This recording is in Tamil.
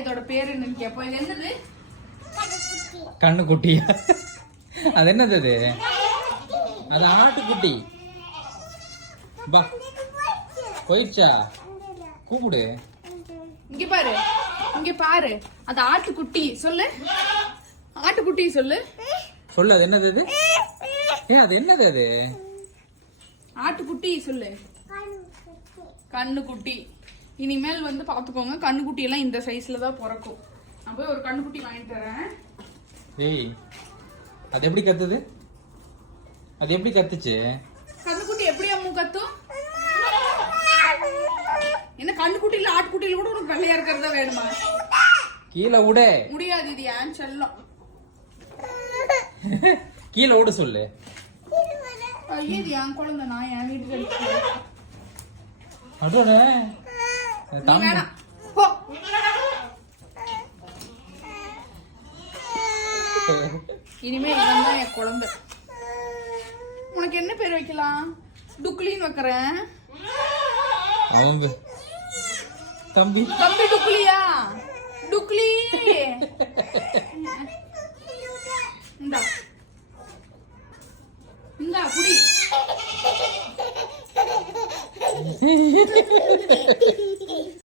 இதோட பேர் என்னன்னு கேட்போம். இது என்னது? கண்ணுக்குட்டியா? அது என்னது? அது அது ஆட்டுக்குட்டி. பா போயிடுச்சா? கூப்பிடு. இங்க பாரு, இங்க பாரு. அது ஆட்டுக்குட்டி. சொல்லு, ஆட்டுக்குட்டி சொல்லு. சொல்லு, அது என்னது? அது அது என்னது? அது ஆட்டுக்குட்டி சொல்லு. கண்ணுக்குட்டி. இனிமேல் வந்து பாத்துக்கோங்க, கண்ணுக்குட்டி எல்லாம் இந்த சைஸ்ல தான் பிறக்கும். நான் போய் ஒரு கண்ணுக்குட்டி வாங்கிட்டு தரேன். ஏய், அது எப்படி கத்துது? அது எப்படி கத்துச்சு? கண்ணுக்குட்டி எப்படி அம்மு கத்தும்? என்ன கண்ணுக்குட்டியில ஆட்டுக்குட்டியில கூட ஒரு வெள்ளையா இருக்கிறதா வேணுமா? கீழே விடு. முடியாது, இது ஏன் செல்லம். கீழே விட சொல்லு. ஐயோ, இது என் குழந்தை, நான் என் வீட்டுக்கு அதோட வேணாம் போ. இனிமே இவன் தான் என் குழந்தை. உனக்கு என்ன பேர் வைக்கலாம்? டுக்லின்னு வைக்கிறேன். அவங்க தம்பி தம்பி டுக்லியா? டுக்லி. இந்தா இந்தா குடி.